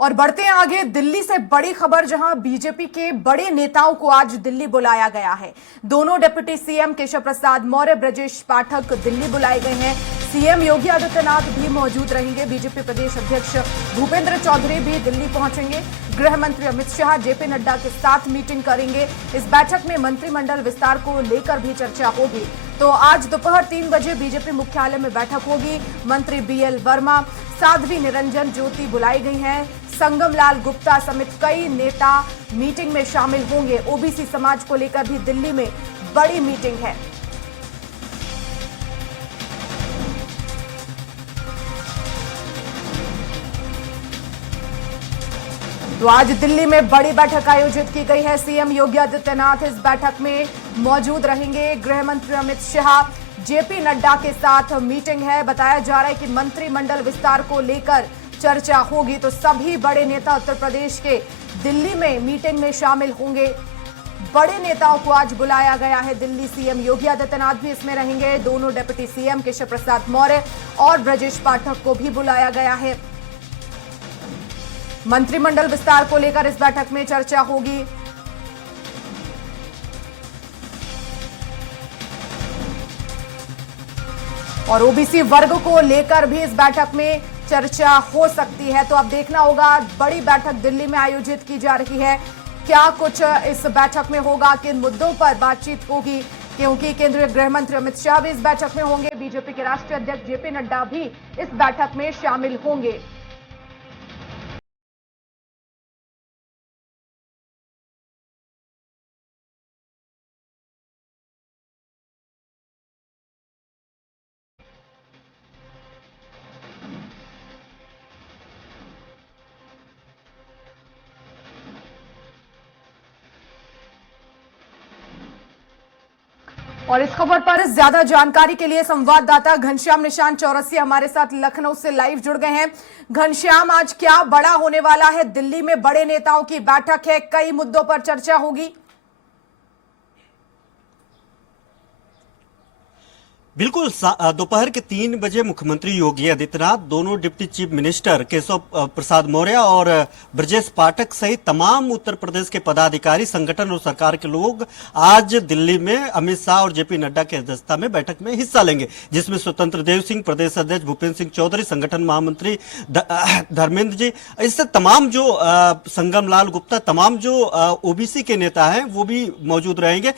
और बढ़ते हैं आगे। दिल्ली से बड़ी खबर, जहां बीजेपी के बड़े नेताओं को आज दिल्ली बुलाया गया है। दोनों डिप्टी सीएम केशव प्रसाद मौर्य, ब्रजेश पाठक दिल्ली बुलाए गए हैं। सीएम योगी आदित्यनाथ भी मौजूद रहेंगे। बीजेपी प्रदेश अध्यक्ष भूपेंद्र चौधरी भी दिल्ली पहुंचेंगे। गृह मंत्री अमित शाह जेपी नड्डा के साथ मीटिंग करेंगे। इस बैठक में मंत्रिमंडल विस्तार को लेकर भी चर्चा होगी। तो आज दोपहर 3 बजे बीजेपी मुख्यालय में बैठक होगी। मंत्री बीएल वर्मा, साध्वी निरंजन ज्योति बुलाई गई हैं। संगम लाल गुप्ता समेत कई नेता मीटिंग में शामिल होंगे। ओबीसी समाज को लेकर भी दिल्ली में बड़ी मीटिंग है। तो आज दिल्ली में बड़ी बैठक आयोजित की गई है। सीएम योगी आदित्यनाथ इस बैठक में मौजूद रहेंगे। गृह मंत्री अमित शाह, जेपी नड्डा के साथ मीटिंग है। बताया जा रहा है कि मंत्रिमंडल विस्तार को लेकर चर्चा होगी। तो सभी बड़े नेता उत्तर प्रदेश के दिल्ली में मीटिंग में शामिल होंगे। बड़े नेताओं को आज बुलाया गया है दिल्ली। सीएम योगी आदित्यनाथ भी इसमें रहेंगे। दोनों डिप्टी सीएम केशव प्रसाद मौर्य और ब्रजेश पाठक को भी बुलाया गया है। मंत्रिमंडल विस्तार को लेकर इस बैठक में चर्चा होगी। और ओबीसी वर्ग को लेकर भी इस बैठक में चर्चा हो सकती है। तो अब देखना होगा, बड़ी बैठक दिल्ली में आयोजित की जा रही है। क्या कुछ इस बैठक में होगा, किन मुद्दों पर बातचीत होगी, क्योंकि केंद्रीय गृह मंत्री अमित शाह भी इस बैठक में होंगे। बीजेपी के राष्ट्रीय अध्यक्ष जेपी नड्डा भी इस बैठक में शामिल होंगे। और इस खबर पर ज्यादा जानकारी के लिए संवाददाता घनश्याम निशान चौरसिया हमारे साथ लखनऊ से लाइव जुड़ गए हैं। घनश्याम, आज क्या बड़ा होने वाला है? दिल्ली में बड़े नेताओं की बैठक है, कई मुद्दों पर चर्चा होगी। बिल्कुल, दोपहर के 3 बजे मुख्यमंत्री योगी आदित्यनाथ, दोनों deputy chief minister Keshav Prasad Maurya और ब्रजेश पाठक सहित तमाम उत्तर प्रदेश के पदाधिकारी, संगठन और सरकार के लोग आज दिल्ली में अमित शाह और जेपी नड्डा की अध्यक्षता में बैठक में हिस्सा लेंगे, जिसमें स्वतंत्र देव सिंह, प्रदेश अध्यक्ष भूपेंद्र सिंह चौधरी, संगठन महामंत्री धर्मेंद्र जी, इससे तमाम जो संगम लाल गुप्ता, तमाम जो ओबीसी के नेता हैं वो भी मौजूद रहेंगे।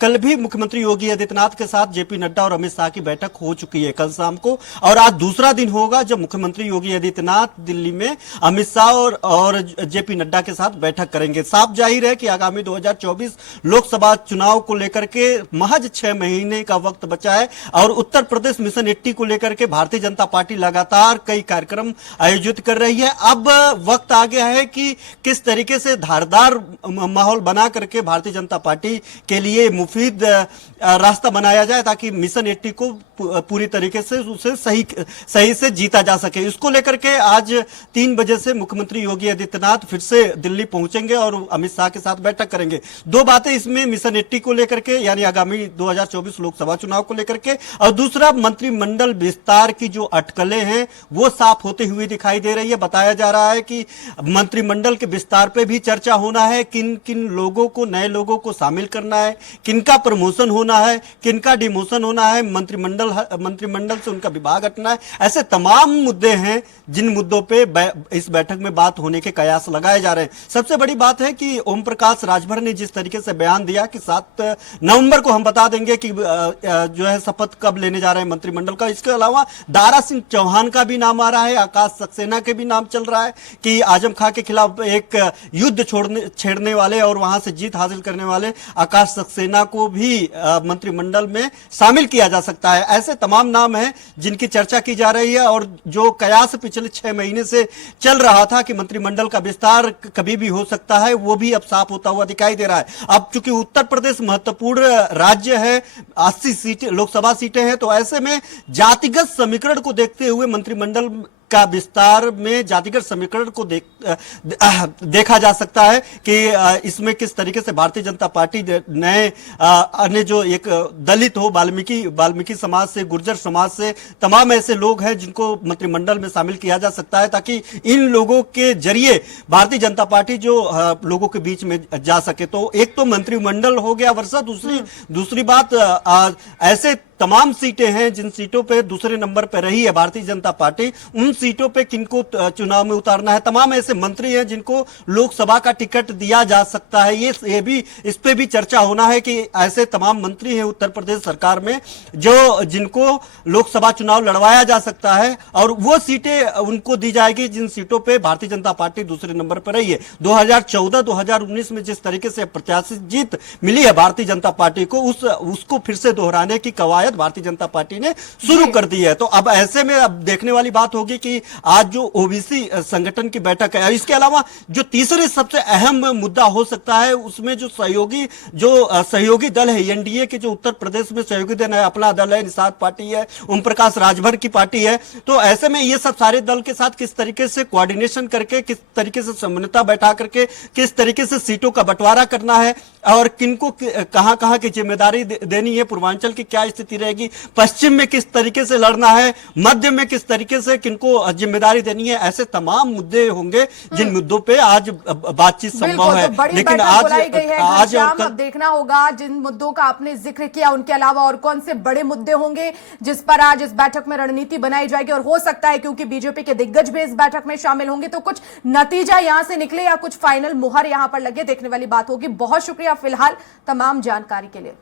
कल भी मुख्यमंत्री योगी आदित्यनाथ के साथ जेपी नड्डा और अमित शाह की बैठक हो चुकी है कल शाम को, और आज दूसरा दिन होगा जब मुख्यमंत्री योगी आदित्यनाथ दिल्ली में अमित शाह और जेपी नड्डा के साथ बैठक करेंगे। साफ जाहिर है कि आगामी 2024 लोकसभा चुनाव को लेकर के महज 6 महीने का वक्त बचा है, और उत्तर प्रदेश मिशन 80 को लेकर के भारतीय जनता पार्टी लगातार कई कार्यक्रम आयोजित कर रही है। अब वक्त आ गया है कि किस तरीके से धारदार माहौल बना करके भारतीय जनता पार्टी के लिए मुफीद रास्ता बनाया जाए, ताकि मिशन 80 को पूरी तरीके से उसे सही से जीता जा सके। इसको लेकर के आज 3 बजे से मुख्यमंत्री योगी आदित्यनाथ फिर से दिल्ली पहुंचेंगे और अमित शाह के साथ बैठक करेंगे। दो बातें इसमें, मिशन 80 को लेकर के, यानी आगामी 2024 लोकसभा चुनाव को लेकर के, और दूसरा मंत्रिमंडल विस्तार की जो अटकलें हैं वो साफ होते हुए दिखाई दे रही है। बताया जा रहा है कि मंत्रिमंडल के विस्तार पे भी चर्चा होना है, किन किन लोगों को, नए लोगों को शामिल करना है, किनका प्रमोशन होना है, किनका डिमोशन होना है, मंत्रिमंडल से उनका विभाग हटना है। ऐसे तमाम मुद्दे हैं जिन मुद्दों पे इस बैठक में बात होने के कयास लगाए जा रहे हैं। सबसे बड़ी बात है कि ओम प्रकाश राजभर ने जिस तरीके से बयान दिया कि 7 नवंबर को हम बता देंगे कि जो है शपथ कब लेने जा रहे हैं मंत्रिमंडल का। इसके अलावा दारा सिंह चौहान का भी नाम आ रहा है, आकाश सक्सेना के भी नाम चल रहा है कि आजम खां के खिलाफ एक युद्ध छेड़ने वाले और वहां से जीत हासिल करने वाले आकाश सक्सेना को भी मंत्रिमंडल में शामिल किया जा सकता है। ऐसे तमाम नाम हैं जिनकी चर्चा की जा रही है, और जो कयास पिछले 6 महीने से चल रहा था कि मंत्रिमंडल का विस्तार कभी भी हो सकता है, वो भी अब साफ होता हुआ दिखाई दे रहा है। अब चूंकि उत्तर प्रदेश महत्वपूर्ण राज्य है, 80 सीटें लोकसभा सीटें हैं, तो ऐसे में जातिगत समीकरण को देखते हुए मंत्रिमंडल का विस्तार में जातिगत समीकरण को देखा जा सकता है कि इसमें किस तरीके से भारतीय जनता पार्टी नए अन्य जो एक दलित हो, वाल्मीकि समाज से, गुर्जर समाज से, तमाम ऐसे लोग हैं जिनको मंत्रिमंडल में शामिल किया जा सकता है, ताकि इन लोगों के जरिए भारतीय जनता पार्टी जो लोगों के बीच में जा सके। तो एक तो मंत्रिमंडल हो गया वर्षा, दूसरी बात ऐसे तमाम सीटें हैं जिन सीटों पे दूसरे नंबर पे रही है भारतीय जनता पार्टी, उन सीटों पे किनको चुनाव में उतारना है। तमाम ऐसे मंत्री हैं जिनको लोकसभा का टिकट दिया जा सकता है। ये भी इस पे भी चर्चा होना है कि ऐसे तमाम मंत्री हैं उत्तर प्रदेश सरकार में जो जिनको लोकसभा चुनाव लड़वाया जा सकता है, और वो सीटें उनको दी जाएगी जिन सीटों पे भारतीय जनता पार्टी दूसरे नंबर पर रही है। 2014-2019 में जिस तरीके से प्रत्याशित जीत मिली है भारतीय जनता पार्टी को, उसको फिर से दोहराने की कवायद भारतीय जनता पार्टी ने शुरू कर दी है। तो अब ऐसे में अब देखने वाली बात होगी कि आज जो ओबीसी संगठन की बैठक है, इसके अलावा जो तीसरे सबसे अहम मुद्दा हो सकता है उसमें जो सहयोगी दल है एनडीए के, जो उत्तर प्रदेश में सहयोगी दल है, अपना दल है, निषाद पार्टी है, ओम प्रकाश राजभर की पार्टी है। तो ऐसे में ये सब सारे दल के साथ किस तरीके से कोऑर्डिनेशन करके, किस तरीके से समन्वयता बैठा करके, किस तरीके से सीटों का बंटवारा करना है और किनको कहां की जिम्मेदारी देनी है, पूर्वांचल की क्या स्थिति रहेगी, पश्चिम में किस तरीके से लड़ना है, मध्य में किस तरीके से किनको जिम्मेदारी देनी है, ऐसे तमाम मुद्दे होंगे जिन मुद्दों पे आज बातचीत संभव है। तो लेकिन आज अब देखना होगा जिन मुद्दों का आपने जिक्र किया, उनके अलावा और कौन से बड़े मुद्दे होंगे जिस पर आज इस बैठक में रणनीति बनाई जाएगी। और हो सकता है क्योंकि बीजेपी के दिग्गज भी इस बैठक में शामिल होंगे, तो कुछ नतीजा यहां से निकले या कुछ फाइनल मुहर यहां पर लगे, देखने वाली बात होगी। बहुत शुक्रिया फिलहाल तमाम जानकारी के लिए।